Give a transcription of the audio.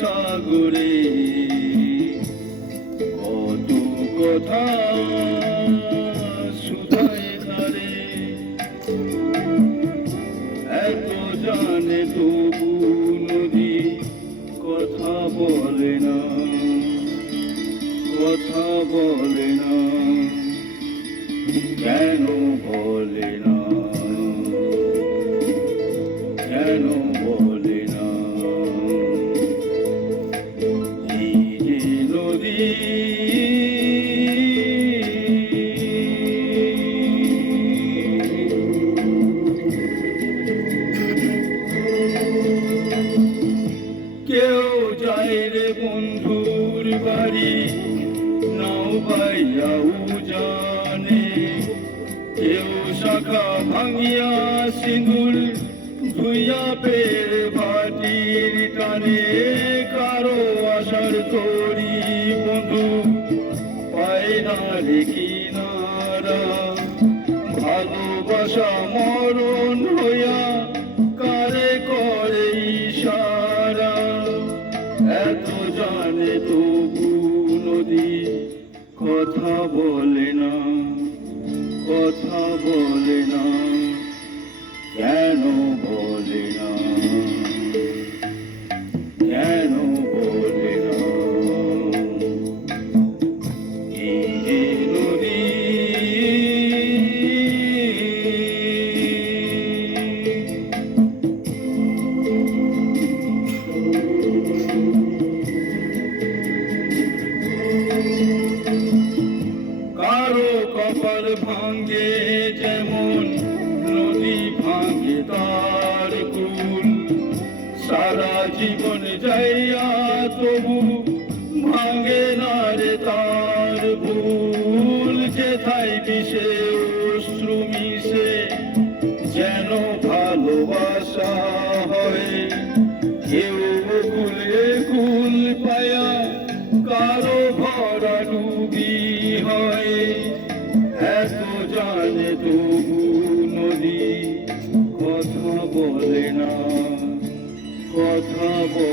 সাগরে কত কথা সুধায় ধারে, এত জানে তবু নদী কথা বলে না, কথা বলে না, কেন বলে না, কেন বলে না? এই যে নদী কেউ যায় রে বন্ধুর বাড়ি নাও ভাইয়াও জানে, কেউ শাখা ভাঙিয়া সিঁদুর ধুইয়া পের ভাটির টানে, কারো আশার তরি বন্ধু পায় না রে কিনারা, ভালোবাসা মরণ হইয়া কারে করে ইশারা, এত জানে তবু নদী কথা বলে না, কথা বলে না, কেন বলে না, কেন বলে না? এই যে নদী কারো কপাল ভাঙ্গে যেমন নদী ভাঙ্গে তার কুল, সারা জীবন যাইয়া তবু ভাঙ্গে না রে তার ভুল, যেথায় বিষে অশ্রু মিশে যেন ভালোবাসা হয়, কেউ কুলে কুল পায়া কারো ভরা ডুবি হয়, এত জানে তবু নদী কথা বলে না, কথা বলে